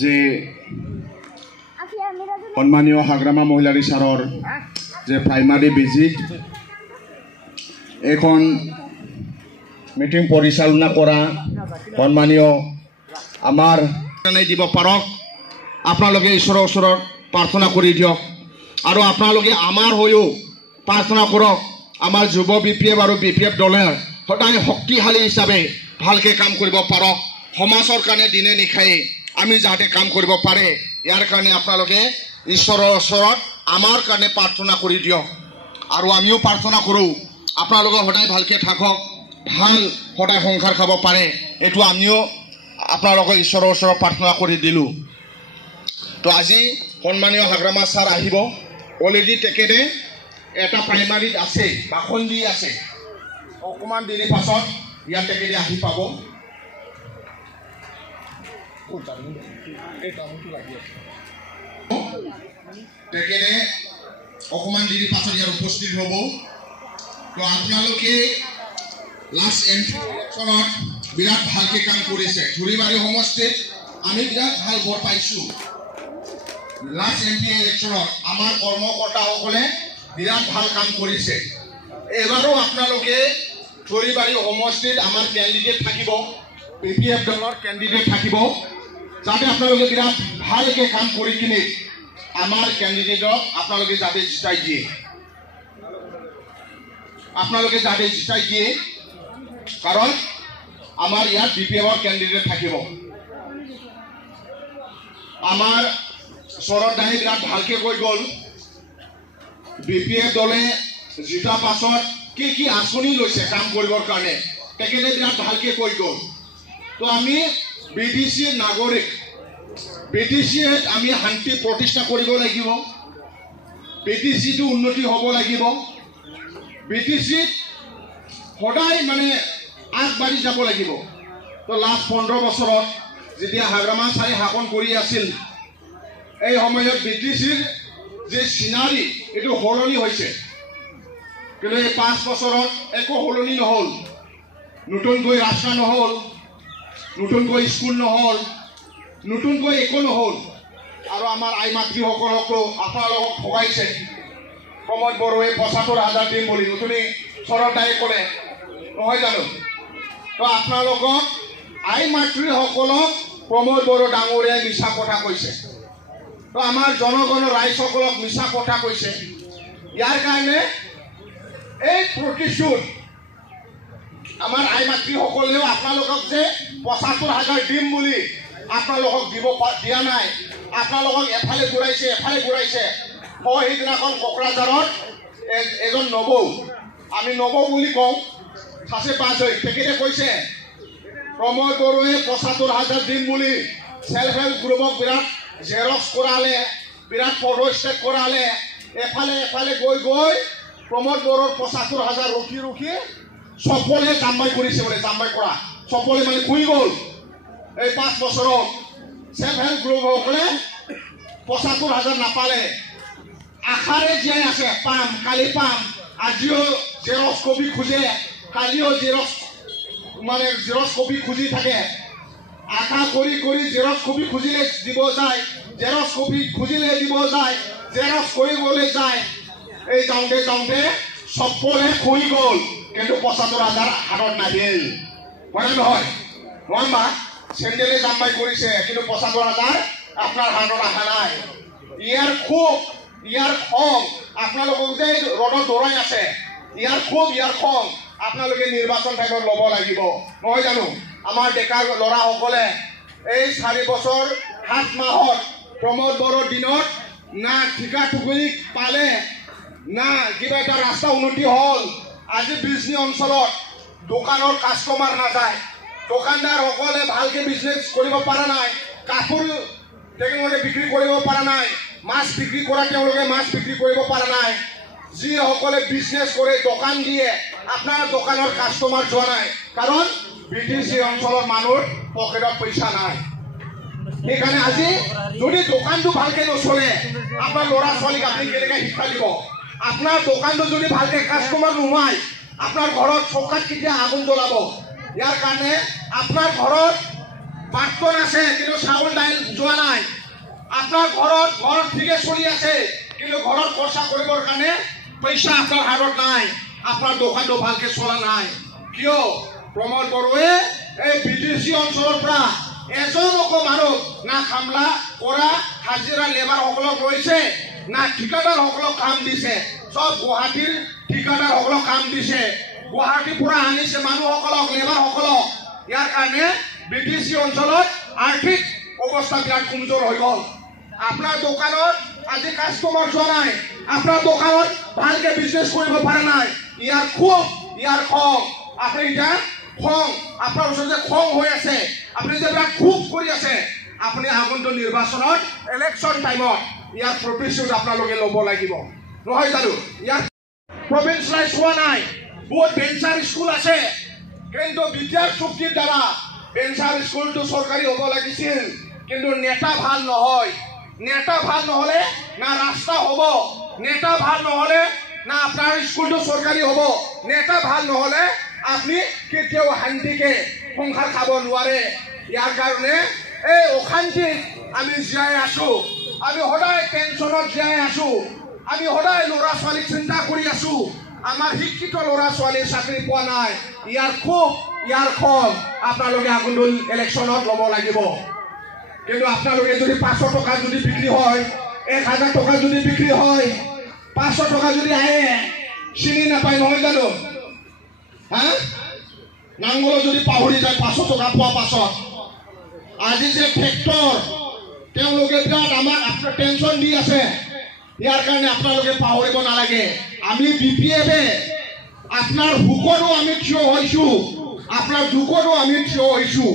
যে সম্মানীয় হাগ্ৰামা মহিলা ৰিচাৰৰ যে প্ৰাইমাৰী ভিজিট এখন মিটিং পৰিচালনা কৰা সম্মানীয় আমাৰ দিব পাৰক আপোনালোকে ঈশ্বৰৰ ওচৰত প্ৰাৰ্থনা কৰি দিয়ক আৰু আপোনালোকে আমাৰ হৈও প্ৰাৰ্থনা কৰক আমাৰ যুৱ BPF আৰু BPF দলে সদায় শক্তিশালী হিচাপে ভালকৈ কাম কৰিব পাৰক সমাজৰ কাৰণে দিনে নিশাই আমি যাতে কাম কৰিব পাৰে ইয়াৰ কাৰণে আপোনালোকে ঈশ্বৰৰ ওচৰত আমাৰ কাৰণে প্ৰাৰ্থনা কৰি দিয়ক আৰু আমিও প্ৰাৰ্থনা কৰোঁ আপোনালোকে সদায় ভালকৈ থাকক ভাল সদায় সংসাৰ খাব পাৰে এইটো আমিও আপোনালোকৰ ঈশ্বৰৰ ওচৰত প্ৰাৰ্থনা কৰি দিলোঁ তো আজি সম্মানীয় হাগ্ৰামা ছাৰ আহিব অলৰেডি তেখেতে এটা প্ৰাইমাৰীত আছে ভাষণ দি আছে অকণমান দেৰি পাছত ইয়াত তেখেতে আহি পাব তেখেতে অকণমান দেৰি পাছত ইয়াত উপস্থিত হ'ব তো আপোনালোকে লাষ্ট ইলেকশ্যনত বিৰাট ভালকৈ কাম কৰিছে ধুৰিবাৰী সমষ্টিত আমি বিৰাট ভাল ভোট পাইছোঁ লাষ্ট MP ইলেকশ্যনত আমাৰ কৰ্মকৰ্তাসকলে বিৰাট ভাল কাম কৰিছে এবাৰো আপোনালোকে ধুৰিবাৰী সমষ্টিত আমাৰ কেণ্ডিডেট থাকিব BPF দলৰ কেণ্ডিডেট থাকিব যাতে আপোনালোকে বিৰাট ভালকৈ কাম কৰি কিনে আমাৰ কেণ্ডিডেটক আপোনালোকে যাতে জিতাই দিয়ে আপোনালোকে যাতে জিতাই দিয়ে কাৰণ আমাৰ ইয়াত BPFৰ কেণ্ডিডেট থাকিব আমাৰ শৰদ দাই বিৰাট ভালকৈ কৈ গ'ল BPF দলে জিতাৰ পাছত কি আঁচনি লৈছে কাম কৰিবৰ কাৰণে তেখেতে বিৰাট ভালকৈ কৈ গ'ল তো আমি BTC নাগৰিক BTCত আমি শান্তি প্ৰতিষ্ঠা কৰিব লাগিব BTCটো উন্নতি হ'ব লাগিব BTCত সদায় মানে আগবাঢ়ি যাব লাগিব তো লাষ্ট 15 বছৰত যেতিয়া হাগ্ৰামা ছাৰে শাসন কৰি আছিল এই সময়ত BTCৰ যে চিনাৰী এইটো সলনি হৈছে কিন্তু এই 5 বছৰত একো সলনি নহ'ল নতুনকৈ ৰাস্তা নহ'ল নতুনকৈ স্কুল নহ'ল নতুনকৈ একো নহ'ল আৰু আমাৰ আই মাতৃসকলকো আপোনালোকক ঠগাইছে প্ৰমোদ বড়োৱে ৭৫,০০০ দিম বুলি নতুনি শৰদ দায়ে ক'লে নহয় জানো তো আপোনালোকক আই মাতৃসকলক প্ৰমোদ বড়ো ডাঙৰীয়াই মিছা কথা কৈছে তো আমাৰ জনগণৰ ৰাইজসকলক মিছা কথা কৈছে ইয়াৰ কাৰণে এই প্ৰতিশোধ আমাৰ আই মাতৃসকলেও আপোনালোকক যে ৭৫,০০০ দিম বুলি আপোনালোকক দিয়া নাই আপোনালোকক এফালে ঘূৰাইছে মই সেইদিনাখন কোকৰাঝাৰত এজন নবৌ আমি নবৌ বুলি কওঁ সাঁচে পাছ হৈ তেখেতে কৈছে প্ৰমোদ বড়োৱে ৭৫,০০০ দিম বুলি সেল্ফ হেল্প গ্ৰুপক বিৰাট জেৰক্স কৰালে বিৰাট ফটোষ্টেট কৰালে এফালে গৈ প্ৰমোদ বড়োৰ ৭৫,০০০ ৰখি চপলে জাম্বাই কৰিছে বোলে জাম্বাই কৰা চপলে মানে শুই গ'ল এই 5 বছৰত সেল্ফ হেল্প গ্ৰুপসকলে ৭৫,০০০ নাপালে আশাৰে জীয়াই আছে পাম কালি পাম আজিও জেৰক্স কপি খোজে কালিও জেৰক্স কপি খুজি থাকে আশা কৰি জেৰক্স কপি খুজিলে দিব যায় জেৰক্স কপি খুজিলে দিব যায় জেৰক্স কৰিবলৈ যায় এই যাওঁতে চপলে শুই গ'ল কিন্তু ৭৫,০০০ হাতত নাহিল হয় নহয় বা চেণ্ডেলে জাম্বাই কৰিছে কিন্তু ৭৫,০০০ আপোনাৰ হাতত অহা নাই ইয়াৰ খং আপোনালোকক যে ৰদত দৌৰাই আছে ইয়াৰ খং আপোনালোকে নিৰ্বাচন টাইমত ল'ব লাগিব নহয় জানো আমাৰ ডেকা ল'ৰাসকলে এই 4 বছৰ 7 মাহত প্ৰমোদ বড়োৰ দিনত না ঠিকা টুকুৰি পালে না কিবা এটা ৰাস্তা উন্নতি হ'ল আজি বিজনী অঞ্চলত দোকানৰ কাষ্টমাৰ নাযায় দোকানদাৰসকলে ভালকৈ বিজনেছ কৰিব পৰা নাই কাপোৰ তেওঁলোকে বিক্ৰী কৰিব পৰা নাই মাছ বিক্ৰী কৰা তেওঁলোকে মাছ বিক্ৰী কৰিব পৰা নাই যিসকলে বিজনেছ কৰে দোকান দিয়ে আপোনাৰ দোকানৰ কাষ্টমাৰ যোৱা নাই কাৰণ BTC অঞ্চলৰ মানুহৰ পকেটত পইচা নাই সেইকাৰণে আজি যদি দোকানটো ভালকৈ নচলে আপোনাৰ ল'ৰা ছোৱালীক আপুনি কেনেকৈ শিক্ষা দিব আপোনাৰ দোকানটো যদি ভালকৈ কাষ্টমাৰ নোহোৱায় আপোনাৰ ঘৰত চৌকাত কেতিয়া আগুন জ্বলাব ইয়াৰ কাৰণে আপোনাৰ ঘৰত বাৰ্তন আছে কিন্তু চাউল দাইল যোৱা নাই আপোনাৰ ঘৰ ঠিকে চলি আছে কিন্তু ঘৰত খৰচা কৰিবৰ কাৰণে পইচা আপোনাৰ হাতত নাই আপোনাৰ দোকানটো ভালকে চলা নাই কিয় প্ৰমোদ বড়োৱে এই বিটিচি অঞ্চলৰ পৰা এজনকো মানুহ না কামলা কৰা হাজিৰা লেবাৰসকলক লৈছে না ঠিকাদাৰসকলক কাম দিছে সব গুৱাহাটীৰ ঠিকাদাৰসকলক কাম দিছে গুৱাহাটীৰ পৰা আনিছে মানুহসকলক লেবাৰসকলক ইয়াৰ কাৰণে বিটিচি অঞ্চলত আৰ্থিক অৱস্থা বিৰাট কমজোৰ হৈ গ'ল আপোনাৰ দোকানত আজি কাষ্টমাৰ যোৱা নাই আপোনাৰ দোকানত ভালকে বিজনেছ কৰিব পৰা নাই ইয়াৰ খং আপুনি এতিয়া খং আপোনাৰ ওচৰত যে খং হৈ আছে আপুনি যে বিৰাট খুব কৰি আছে আপুনি আগন্তুক নিৰ্বাচনত ইলেকশ্যন টাইমত ইয়াৰ প্ৰতিশোধ আপোনালোকে ল'ব লাগিব নহয় জানো ইয়াৰ প্ৰভিন্সিয়েলাইজ হোৱা নাই বহুত ভেঞ্চাৰ স্কুল আছে কিন্তু বিদ্যাৰ চুক্তিৰ দ্বাৰা ভেঞ্চাৰ স্কুলটো চৰকাৰী হ'ব লাগিছিল কিন্তু নেতা ভাল নহয় নেতা ভাল নহ'লে না ৰাস্তা হ'ব নেতা ভাল নহ'লে না আপোনাৰ স্কুলটো চৰকাৰী হ'ব নেতা ভাল নহ'লে আপুনি কেতিয়াও শান্তিকে সংসাৰ খাব নোৱাৰে ইয়াৰ কাৰণে এই অশান্তিত আমি জীয়াই আছো আমি সদায় টেনশ্যনত জীয়াই আছো আমি সদায় ল'ৰা ছোৱালীক চিন্তা কৰি আছো আমাৰ শিক্ষিত ল'ৰা ছোৱালীৰ চাকৰি পোৱা নাই ইয়াৰ খং আপোনালোকে আগন্তুক ইলেকশ্যনত ল'ব লাগিব কিন্তু আপোনালোকে যদি 500 টকা যদি বিক্ৰী হয় 1000 টকা যদি বিক্ৰী হয় 500 টকা যদি আহে চিনি নাপায় নহয় জানো হা নাঙলৰ যদি পাহৰি যায় 500 টকা পোৱা পাছত আজি যে ট্ৰেক্টৰ তেওঁলোকে বিৰাট আমাক আপোনাৰ টেনশ্যন দি আছে ইয়াৰ কাৰণে আপোনালোকে পাহৰিব নালাগে আমি বিপিএফে আপোনাৰ হুকৰো আমি থিয় হৈছো আপোনাৰ দুখৰো আমি থিয় হৈছো